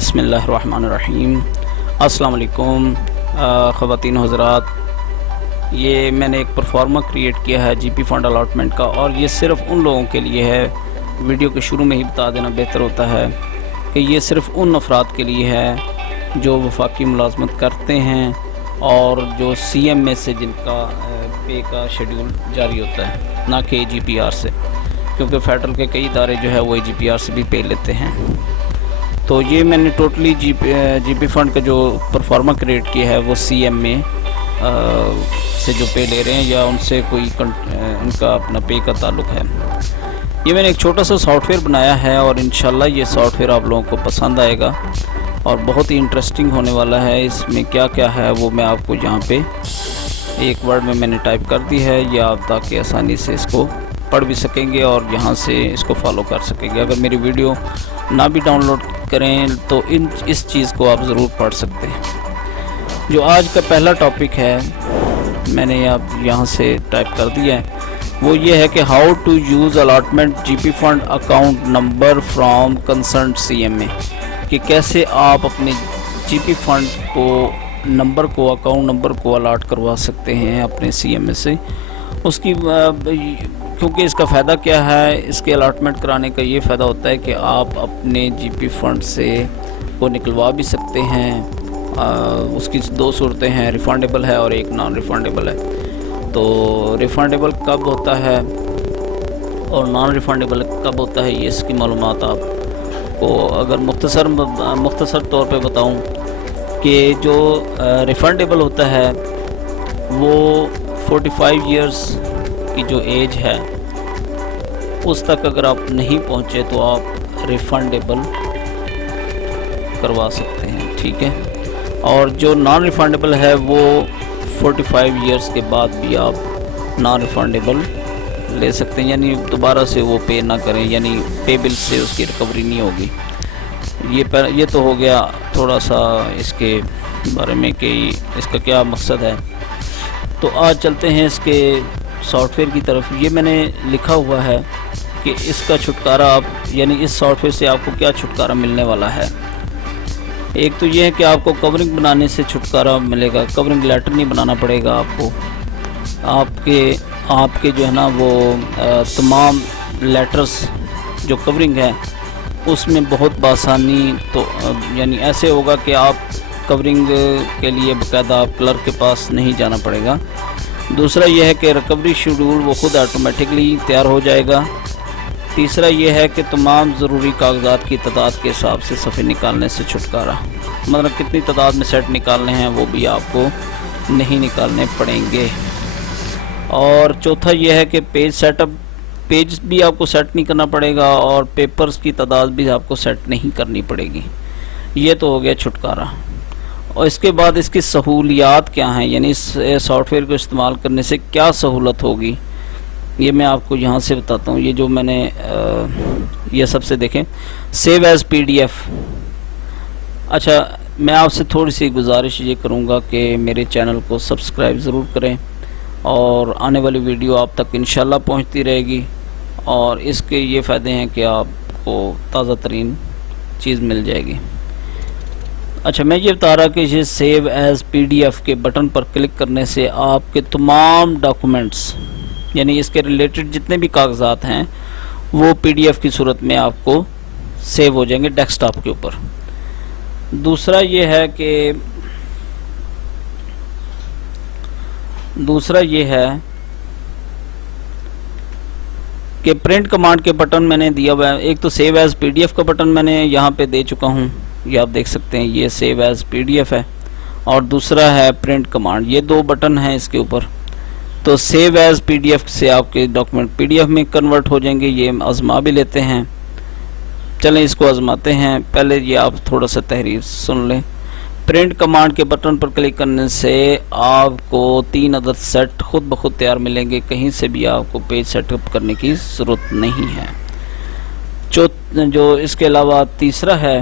بسم اللہ الرحمن الرحیم۔ السلام علیکم خواتین حضرات، یہ میں نے ایک پرفارما کریٹ کیا ہے جی پی فنڈ الاٹمنٹ کا، اور یہ صرف ان لوگوں کے لیے ہے، ویڈیو کے شروع میں ہی بتا دینا بہتر ہوتا ہے کہ یہ صرف ان افراد کے لیے ہے جو وفاقی ملازمت کرتے ہیں اور جو سی ایم اے سے جن کا پے کا شیڈول جاری ہوتا ہے، نہ کہ جی پی آر سے، کیونکہ فیڈرل کے کئی ادارے جو ہے وہ جی پی آر سے بھی پے لیتے ہیں۔ تو یہ میں نے ٹوٹلی جی پی فنڈ کا جو پرفارما کریٹ کیا ہے وہ سی ایم اے سے جو پے لے رہے ہیں یا ان سے کوئی ان کا اپنا پے کا تعلق ہے۔ یہ میں نے ایک چھوٹا سا سافٹ ویئر بنایا ہے اور انشاءاللہ یہ سافٹ ویئر آپ لوگوں کو پسند آئے گا اور بہت ہی انٹرسٹنگ ہونے والا ہے۔ اس میں کیا کیا ہے وہ میں آپ کو یہاں پہ ایک ورڈ میں نے ٹائپ کر دی ہے، یا آپ تاکہ آسانی سے اس کو پڑھ بھی سکیں گے اور یہاں سے اس کو فالو کر سکیں گے۔ اگر میری ویڈیو نہ بھی ڈاؤن لوڈ کریں تو اس چیز کو آپ ضرور پڑھ سکتے ہیں۔ جو آج کا پہلا ٹاپک ہے میں نے یہاں سے ٹائپ کر دیا ہے، وہ یہ ہے کہ how to use allotment G P fund account number from concerned C M A, کہ کیسے آپ اپنے جی پی فنڈ کو اکاؤنٹ نمبر کو الاٹ کروا سکتے ہیں اپنے سی ایم اے سے۔ اس کی کیونکہ اس کا فائدہ کیا ہے، اس کے الاٹمنٹ کرانے کا یہ فائدہ ہوتا ہے کہ آپ اپنے جی پی فنڈ سے وہ نکلوا بھی سکتے ہیں۔ اس کی دو صورتیں ہیں، ریفنڈیبل ہے اور ایک نان ریفنڈیبل ہے۔ تو ریفنڈیبل کب ہوتا ہے اور نان ریفنڈیبل کب ہوتا ہے، یہ اس کی معلومات آپ کو اگر مختصر طور پہ بتاؤں کہ جو ریفنڈیبل ہوتا ہے وہ 45 ایئرس کی جو ایج ہے اس تک اگر آپ نہیں پہنچے تو آپ ریفنڈیبل کروا سکتے ہیں، ٹھیک ہے۔ اور جو نان ریفنڈیبل ہے وہ 45 ایئرس کے بعد بھی آپ نان ریفنڈیبل لے سکتے ہیں، یعنی دوبارہ سے وہ پے نہ کریں، یعنی پے بل سے اس کی ریکوری نہیں ہوگی۔ یہ تو ہو گیا تھوڑا سا اس کے بارے میں کہ اس کا کیا مقصد ہے۔ تو آج چلتے ہیں اس کے سافٹ ویئر کی طرف۔ یہ میں نے لکھا ہوا ہے کہ اس کا چھٹکارا یعنی اس سافٹ ویئر سے آپ کو کیا چھٹکارا ملنے والا ہے۔ ایک تو یہ ہے کہ آپ کو کورنگ بنانے سے چھٹکارا ملے گا، کورنگ لیٹر نہیں بنانا پڑے گا آپ کو۔ آپ کے جو ہے نا وہ تمام لیٹرز جو کورنگ ہے اس میں بہت بآسانی، تو یعنی ایسے ہوگا کہ آپ کورنگ کے لیے باقاعدہ آپ کلرک کے پاس نہیں جانا پڑے گا۔ دوسرا یہ ہے کہ ریکوری شیڈول وہ خود آٹومیٹکلی تیار ہو جائے گا۔ تیسرا یہ ہے کہ تمام ضروری کاغذات کی تعداد کے حساب سے صفحے نکالنے سے چھٹکارا، مطلب کتنی تعداد میں سیٹ نکالنے ہیں وہ بھی آپ کو نہیں نکالنے پڑیں گے۔ اور چوتھا یہ ہے کہ پیج بھی آپ کو سیٹ نہیں کرنا پڑے گا اور پیپرز کی تعداد بھی آپ کو سیٹ نہیں کرنی پڑے گی۔ یہ تو ہو گیا چھٹکارا۔ اور اس کے بعد اس کی سہولیات کیا ہیں، یعنی اس سافٹ ویئر کو استعمال کرنے سے کیا سہولت ہوگی، یہ میں آپ کو یہاں سے بتاتا ہوں۔ یہ جو میں نے یہ سب سے دیکھیں، سیو ایز پی ڈی ایف۔ اچھا، میں آپ سے تھوڑی سی گزارش یہ کروں گا کہ میرے چینل کو سبسکرائب ضرور کریں اور آنے والی ویڈیو آپ تک انشاءاللہ پہنچتی رہے گی، اور اس کے یہ فائدے ہیں کہ آپ کو تازہ ترین چیز مل جائے گی۔ اچھا، میں یہ بتا رہا کہ یہ سیو ایز پی ڈی ایف کے بٹن پر کلک کرنے سے آپ کے تمام ڈاکومنٹس، یعنی اس کے ریلیٹڈ جتنے بھی کاغذات ہیں وہ پی ڈی ایف کی صورت میں آپ کو سیو ہو جائیں گے ڈیسک ٹاپ کے اوپر۔ دوسرا یہ ہے کہ پرنٹ کمانڈ کے بٹن میں نے دیا ہوا ہے۔ ایک تو سیو ایز پی ڈی ایف کا بٹن میں نے یہاں پہ دے چکا ہوں، یہ آپ دیکھ سکتے ہیں، یہ سیو ایز پی ڈی ایف ہے، اور دوسرا ہے پرنٹ کمانڈ۔ یہ دو بٹن ہیں اس کے اوپر۔ تو سیو ایز پی ڈی ایف سے آپ کے ڈاکومنٹ پی ڈی ایف میں کنورٹ ہو جائیں گے۔ یہ آزما بھی لیتے ہیں، چلیں اس کو آزماتے ہیں۔ پہلے یہ آپ تھوڑا سا تحریر سن لیں۔ پرنٹ کمانڈ کے بٹن پر کلک کرنے سے آپ کو 3 عدد سیٹ خود بخود تیار ملیں گے، کہیں سے بھی آپ کو پیج سیٹ اپ کرنے کی ضرورت نہیں ہے۔ جو اس کے علاوہ تیسرا ہے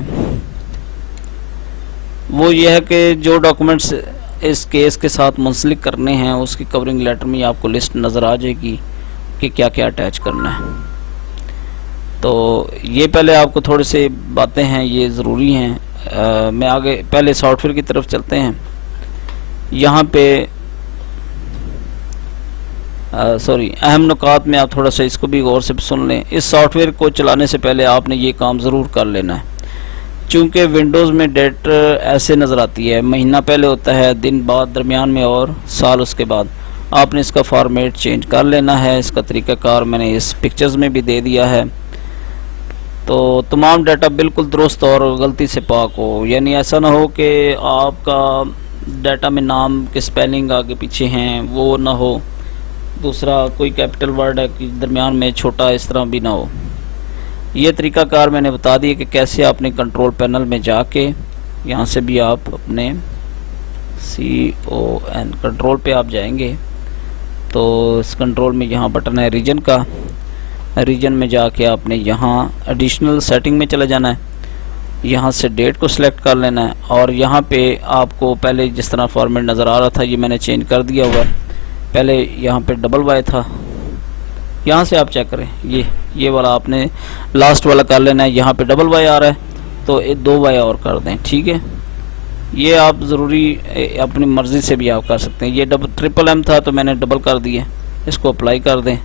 وہ یہ ہے کہ جو ڈاکومنٹس اس کیس کے ساتھ منسلک کرنے ہیں اس کی کورنگ لیٹر میں آپ کو لسٹ نظر آ جائے گی کہ کیا کیا اٹیچ کرنا ہے۔ تو یہ پہلے آپ کو تھوڑے سے باتیں ہیں یہ ضروری ہیں میں آگے پہلے سافٹ ویئر کی طرف چلتے ہیں. یہاں پہ اہم نکات میں آپ تھوڑا سا اس کو بھی غور سے سن لیں. اس سافٹ ویئر کو چلانے سے پہلے آپ نے یہ کام ضرور کر لینا ہے. چونکہ ونڈوز میں ڈیٹ ایسے نظر آتی ہے، مہینہ پہلے ہوتا ہے، دن بعد، درمیان میں اور سال اس کے بعد. آپ نے اس کا فارمیٹ چینج کر لینا ہے. اس کا طریقہ کار میں نے اس پکچرز میں بھی دے دیا ہے. تو تمام ڈیٹا بالکل درست اور غلطی سے پاک ہو، یعنی ایسا نہ ہو کہ آپ کا ڈیٹا میں نام کے سپیلنگ آگے پیچھے ہیں وہ نہ ہو. دوسرا کوئی کیپٹل ورڈ ہے کہ درمیان میں چھوٹا، اس طرح بھی نہ ہو. یہ طریقہ کار میں نے بتا دیا کہ کیسے آپ نے کنٹرول پینل میں جا کے یہاں سے بھی آپ اپنے CON کنٹرول پہ آپ جائیں گے تو اس کنٹرول میں یہاں بٹن ہے ریجن کا. ریجن میں جا کے آپ نے یہاں ایڈیشنل سیٹنگ میں چلے جانا ہے. یہاں سے ڈیٹ کو سلیکٹ کر لینا ہے اور یہاں پہ آپ کو پہلے جس طرح فارمیٹ نظر آ رہا تھا یہ میں نے چینج کر دیا ہوا ہے. پہلے یہاں پہ ڈبل وائی تھا، یہاں سے آپ چیک کریں یہ والا آپ نے لاسٹ والا کر لینا ہے. یہاں پہ ڈبل وائی آ رہا ہے تو 2 وائی اور کر دیں. ٹھیک ہے، یہ آپ ضروری اپنی مرضی سے بھی آپ کر سکتے ہیں. یہ ٹرپل ایم تھا تو میں نے ڈبل کر دیا، اس کو اپلائی کر دیں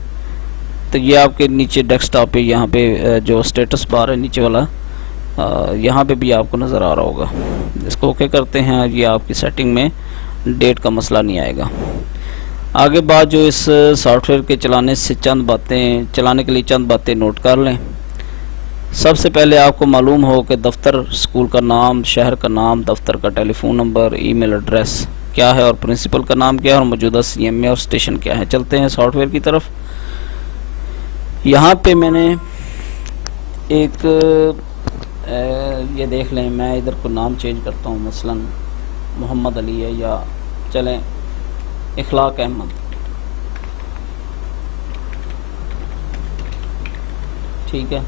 تو یہ آپ کے نیچے ڈیسک ٹاپ پہ یہاں پہ جو اسٹیٹس بار ہے نیچے والا یہاں پہ بھی آپ کو نظر آ رہا ہوگا. اس کو اوکے کرتے ہیں. یہ آپ کی سیٹنگ میں ڈیٹ کا مسئلہ نہیں آئے گا. آگے بعد جو اس سافٹ ویئر کے چلانے کے لیے چند باتیں نوٹ کر لیں. سب سے پہلے آپ کو معلوم ہو کہ دفتر اسکول کا نام، شہر کا نام، دفتر کا ٹیلی فون نمبر، ای میل ایڈریس کیا ہے اور پرنسپل کا نام کیا ہے اور موجودہ CMA اور اسٹیشن کیا ہے. چلتے ہیں سافٹ ویئر کی طرف. یہاں پہ میں نے ایک یہ دیکھ لیں، میں ادھر کو نام چینج کرتا ہوں، مثلا محمد علی ہے یا چلیں اخلاق احمد. ٹھیک ہے،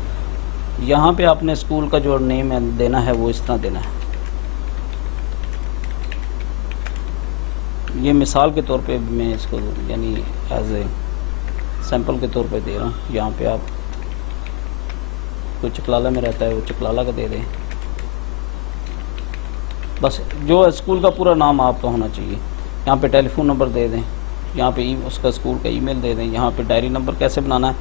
یہاں پہ آپ نے اسکول کا جو نیم ہے دینا ہے وہ اس طرح دینا ہے. یہ مثال کے طور پہ میں اس کو یعنی ایز اے سیمپل کے طور پہ دے رہا ہوں. یہاں پہ آپ کوئی چکلالہ میں رہتا ہے وہ چکلالہ کا دے دیں. بس جو اسکول کا پورا نام آپ کا ہونا چاہیے. یہاں پہ ٹیلی فون نمبر دے دیں. یہاں پہ اس کا اسکول کا ای میل دے دیں. یہاں پہ ڈائری نمبر کیسے بنانا ہے؟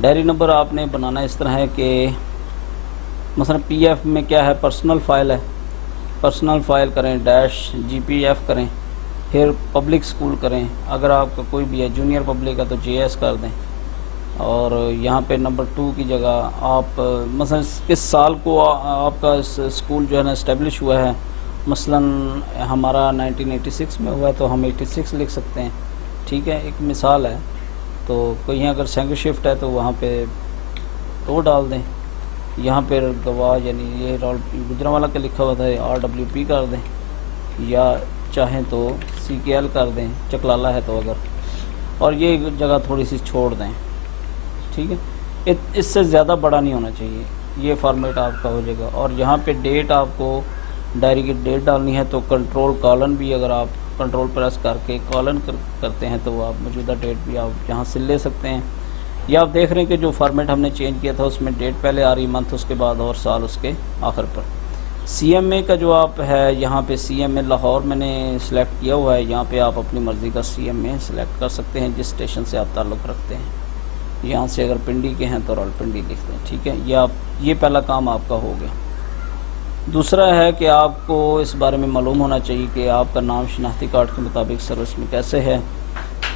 ڈائری نمبر آپ نے بنانا اس طرح ہے کہ مثلا PF میں کیا ہے، پرسنل فائل ہے، پرسنل فائل کریں -GPF کریں، پھر پبلک اسکول کریں. اگر آپ کا کوئی بھی ہے جونیئر پبلک ہے تو JS کر دیں. اور یہاں پہ نمبر 2 کی جگہ آپ مثلا کس سال کو آپ کا اسکول جو ہے نا اسٹیبلش ہوا ہے. مثلا ہمارا 1986 میں ہوا ہے تو ہم 86 لکھ سکتے ہیں. ٹھیک ہے، ایک مثال ہے. تو کہیں اگر سنگل شفٹ ہے تو وہاں پہ 2 ڈال دیں. یہاں پہ گواہ یعنی یہ گجرانوالہ کا لکھا ہوا تھا RWP کر دیں، یا چاہیں تو CKL کر دیں چکلالہ ہے تو اگر، اور یہ جگہ تھوڑی سی چھوڑ دیں. ٹھیک ہے، اس سے زیادہ بڑا نہیں ہونا چاہیے. یہ فارمیٹ آپ کا ہو جائے گا. اور یہاں پہ ڈیٹ آپ کو ڈائری کی ڈیٹ ڈالنی ہے تو کنٹرول کالن بھی اگر آپ کنٹرول پریس کر کے کالن کرتے ہیں تو آپ موجودہ ڈیٹ بھی آپ یہاں سے لے سکتے ہیں. یہ آپ دیکھ رہے ہیں کہ جو فارمیٹ ہم نے چینج کیا تھا اس میں ڈیٹ پہلے آ رہی، منتھ اس کے بعد اور سال اس کے آخر پر. CMA کا جو آپ ہے یہاں پہ CMA لاہور میں نے سلیکٹ کیا ہوا ہے. یہاں پہ آپ اپنی مرضی کا CMA سلیکٹ کر سکتے ہیں جس اسٹیشن سے آپ تعلق رکھتے ہیں. یہاں سے اگر پنڈی کے ہیں تو راولپنڈی لکھتے ہیں. ٹھیک ہے، یہ پہلا کام آپ کا ہو گیا. دوسرا ہے کہ آپ کو اس بارے میں معلوم ہونا چاہیے کہ آپ کا نام شناختی کارڈ کے مطابق سروس میں کیسے ہے.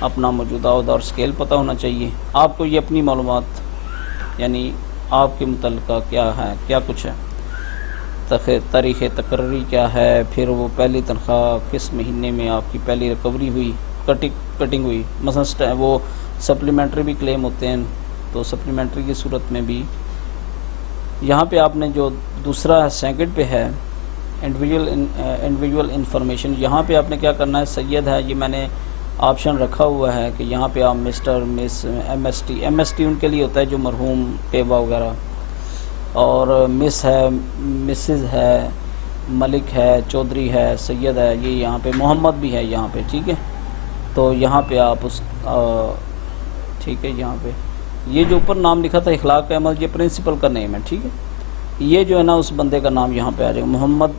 اپنا موجودہ عہدہ اور اسکیل پتہ ہونا چاہیے. آپ کو یہ اپنی معلومات یعنی آپ کے متعلقہ کیا ہے، کیا کچھ ہے، تاریخ تقرری کیا ہے، پھر وہ پہلی تنخواہ کس مہینے میں آپ کی پہلی ریکوری ہوئی، کٹنگ ہوئی. مثلا وہ سپلیمنٹری بھی کلیم ہوتے ہیں تو سپلیمنٹری کی صورت میں بھی یہاں پہ آپ نے جو دوسرا سیکنڈ پہ ہے انڈیویجول انفارمیشن، یہاں پہ آپ نے کیا کرنا ہے. سید ہے، یہ میں نے آپشن رکھا ہوا ہے کہ یہاں پہ آپ مسٹر، مس، MST ان کے لیے ہوتا ہے جو مرحوم پیوا وغیرہ، اور مس ہے، مسز ہے، ملک ہے، چودھری ہے، سید ہے، یہ یہاں پہ محمد بھی ہے یہاں پہ. ٹھیک ہے، تو یہاں پہ آپ ٹھیک ہے، یہاں پہ یہ جو اوپر نام لکھا تھا اخلاق احمد یہ پرنسپل کا نیم ہے. ٹھیک ہے، یہ جو ہے نا اس بندے کا نام یہاں پہ آ جائے گا، محمد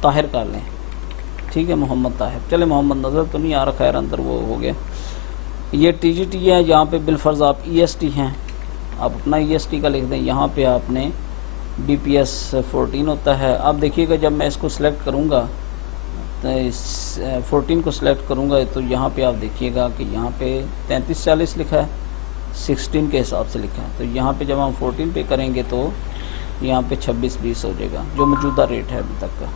طاہر کر لیں، ٹھیک ہے، محمد طاہر، چلے محمد نظر تو نہیں آ رہا، خیر اندر وہ ہو گیا۔ یہ ٹی جی ٹی ہے، یہاں پہ بالفرض آپ ای ایس ٹی ہیں، آپ اپنا ای ایس ٹی کا لکھ دیں، یہاں پہ آپ نے بی پی ایس 14 ہوتا ہے۔ اب دیکھیے گا جب میں اس کو سلیکٹ کروں گا، 14 کو سلیکٹ کروں گا تو یہاں پہ آپ دیکھیے گا کہ یہاں پہ 3340 لکھا ہے، 16 کے حساب سے لکھا ہے، تو یہاں پہ جب ہم 14 پہ کریں گے تو یہاں پہ 2620 ہو جائے گا، جو موجودہ ریٹ ہے ابھی تک کا۔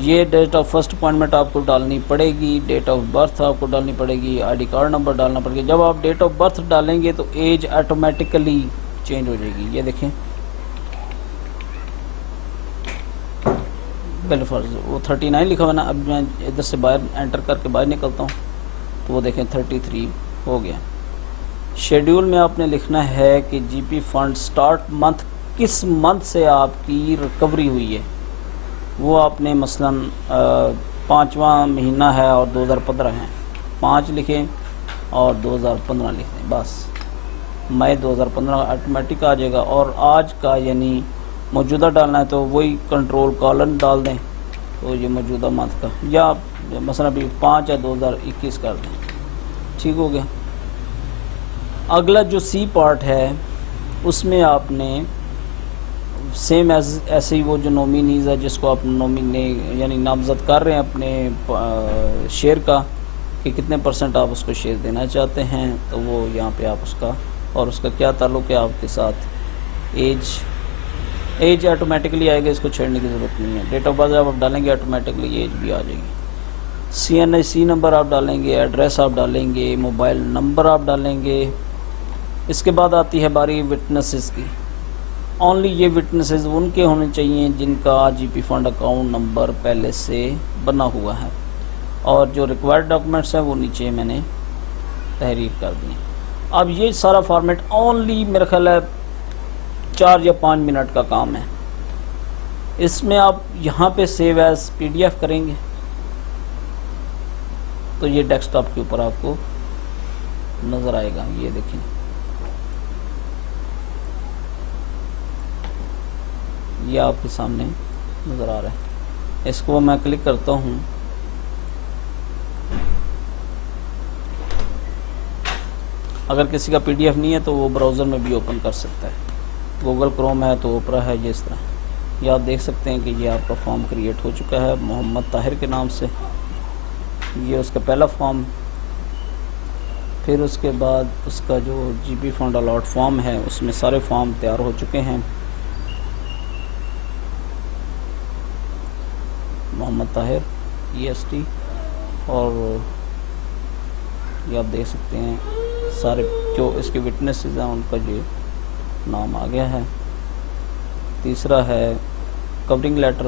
یہ ڈیٹ آف فرسٹ اپوائنٹمنٹ آپ کو ڈالنی پڑے گی، ڈیٹ آف برتھ آپ کو ڈالنی پڑے گی، آئی ڈی کارڈ نمبر ڈالنا پڑے گا۔ جب آپ ڈیٹ آف برتھ ڈالیں گے تو ایج آٹومیٹیکلی چینج ہو جائے گی، یہ دیکھیں بالفرض وہ 39 لکھا ہوا نا، اب میں ادھر سے باہر انٹر کر کے باہر نکلتا ہوں تو وہ دیکھیں 33 ہو گیا۔ شیڈیول میں آپ نے لکھنا ہے کہ جی پی فنڈ سٹارٹ منتھ، کس منتھ سے آپ کی ریکوری ہوئی ہے، وہ آپ نے مثلا 5واں مہینہ ہے اور 2015 ہے، 5 لکھیں اور 2015 لکھ دیں، بس مئی 2015 آٹومیٹک آ جائے گا۔ اور آج کا یعنی موجودہ ڈالنا ہے تو وہی کنٹرول کالن ڈال دیں، تو یہ موجودہ منتھ کا، یا مثلا ابھی 5 یا 2021 کر دیں، ٹھیک ہو گیا۔ اگلا جو سی پارٹ ہے اس میں آپ نے سیم ایسے ہی وہ جو نومینیز ہے جس کو آپ یعنی نامزد کر رہے ہیں اپنے شیئر کا، کہ کتنے % آپ اس کو شیئر دینا چاہتے ہیں، تو وہ یہاں پہ آپ اس کا، اور اس کا کیا تعلق ہے آپ کے ساتھ، ایج آٹومیٹکلی آئے گا، اس کو چھیڑنے کی ضرورت نہیں ہے۔ ڈیٹ آف برتھ جب آپ ڈالیں گے آٹومیٹکلی ایج بھی آ جائے گی۔ CNIC نمبر آپ ڈالیں گے، ایڈریس آپ ڈالیں گے، موبائل نمبر آپ ڈالیں گے۔ اس کے بعد آتی ہے باری وٹنسز کی۔ اونلی یہ وٹنسز ان کے ہونے چاہیے جن کا جی پی فنڈ اکاؤنٹ نمبر پہلے سے بنا ہوا ہے، اور جو ریکوائرڈ ڈاکومنٹس ہیں وہ نیچے میں نے تحریر کر دی۔ اب یہ سارا فارمیٹ اونلی میرا خیال ہے 4 یا 5 منٹ کا کام ہے۔ اس میں آپ یہاں پہ سیو ایز PDF کریں گے تو یہ ڈیسک ٹاپ کے اوپر آپ کو نظر آئے گا، یہ دیکھیں یہ آپ کے سامنے نظر آ رہا ہے۔ اس کو میں کلک کرتا ہوں، اگر کسی کا PDF نہیں ہے تو وہ براؤزر میں بھی اوپن کر سکتا ہے، گوگل کروم ہے تو اوپرا ہے، یہ اس طرح یہ آپ دیکھ سکتے ہیں کہ یہ آپ کا فارم کریٹ ہو چکا ہے محمد طاہر کے نام سے، یہ اس کا پہلا فارم۔ پھر اس کے بعد اس کا جو جی پی فنڈ الاٹ فارم ہے اس میں سارے فارم تیار ہو چکے ہیں، محمد طاہر EST، اور یہ آپ دیکھ سکتے ہیں سارے جو اس کے وٹنسز ہیں ان کا یہ نام آ گیا ہے۔ تیسرا ہے کورنگ لیٹر،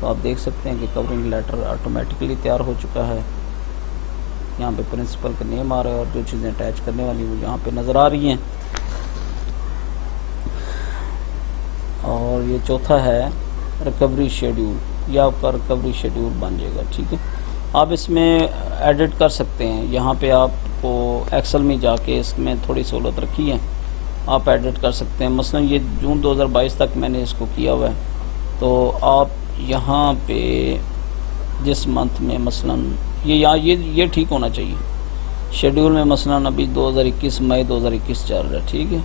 تو آپ دیکھ سکتے ہیں کہ کورنگ لیٹر آٹومیٹکلی تیار ہو چکا ہے، یہاں پہ پرنسپل کا نیم آ رہا ہے اور جو چیزیں اٹیچ کرنے والی وہ یہاں پہ نظر آ رہی ہیں۔ اور یہ چوتھا ہے ریکوری شیڈیول، یہ آپ کا ریکوری شیڈیول بن جائے گا، ٹھیک ہے۔ آپ اس میں ایڈٹ کر سکتے ہیں، یہاں پہ آپ کو ایکسل میں جا کے اس میں تھوڑی سہولت رکھی ہے، آپ ایڈٹ کر سکتے ہیں۔ مثلا یہ جون 2022 تک میں نے اس کو کیا ہوا ہے، تو آپ یہاں پہ جس منتھ میں مثلا یہ ٹھیک ہونا چاہیے شیڈیول میں، مثلا ابھی 2021 مئی 2021 چل رہا ہے، ٹھیک ہے،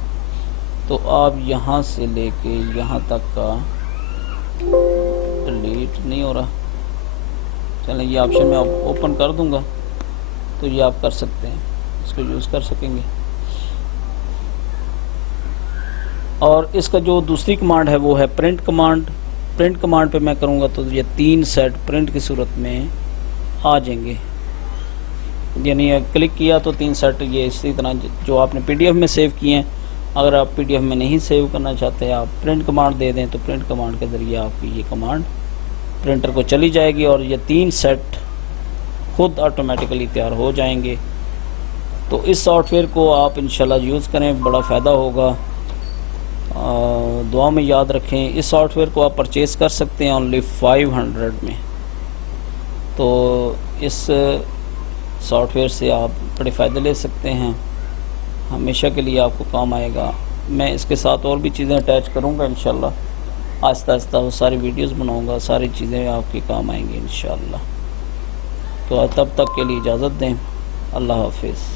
تو آپ یہاں سے لے کے یہاں تک کا ڈیلیٹ نہیں ہو رہا، چلیں یہ آپشن میں اوپن کر دوں گا تو یہ آپ کر سکتے ہیں، اس کو یوز کر سکیں گے۔ اور اس کا جو دوسری کمانڈ ہے وہ ہے پرنٹ کمانڈ۔ پرنٹ کمانڈ پہ میں کروں گا تو یہ 3 سیٹ پرنٹ کی صورت میں آ جائیں گے، یعنی کلک کیا تو 3 سیٹ یہ اسی طرح جو آپ نے PDF میں سیو کیے ہیں، اگر آپ PDF میں نہیں سیو کرنا چاہتے آپ پرنٹ کمانڈ دے دیں تو پرنٹ کمانڈ کے ذریعے آپ کی یہ کمانڈ پرنٹر کو چلی جائے گی اور یہ 3 سیٹ خود آٹومیٹکلی تیار ہو جائیں گے۔ تو اس سافٹ ویئر کو آپ انشاءاللہ یوز کریں، بڑا فائدہ ہوگا، دعا میں یاد رکھیں۔ اس سافٹ ویئر کو آپ پرچیز کر سکتے ہیں اونلی 500 میں، تو اس سافٹ ویئر سے آپ بڑے فائدے لے سکتے ہیں، ہمیشہ کے لیے آپ کو کام آئے گا۔ میں اس کے ساتھ اور بھی چیزیں اٹیچ کروں گا انشاءاللہ، آہستہ آہستہ وہ ساری ویڈیوز بناؤں گا، ساری چیزیں آپ کے کام آئیں گی انشاءاللہ۔ تو تب تک کے لیے اجازت دیں، اللہ حافظ۔